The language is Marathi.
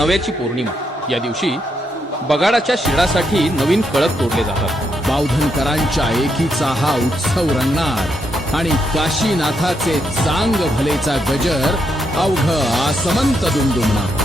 नव्याची पौर्णिमा. या दिवशी बगाडाच्या शिडासाठी नवीन कळप तोडले जातात. बावधनकरांच्या एकीचा हा उत्सव रंगणार आणि काशीनाथाचे चांग भलेचा गजर अवघ आसमंत दुमदुमणार.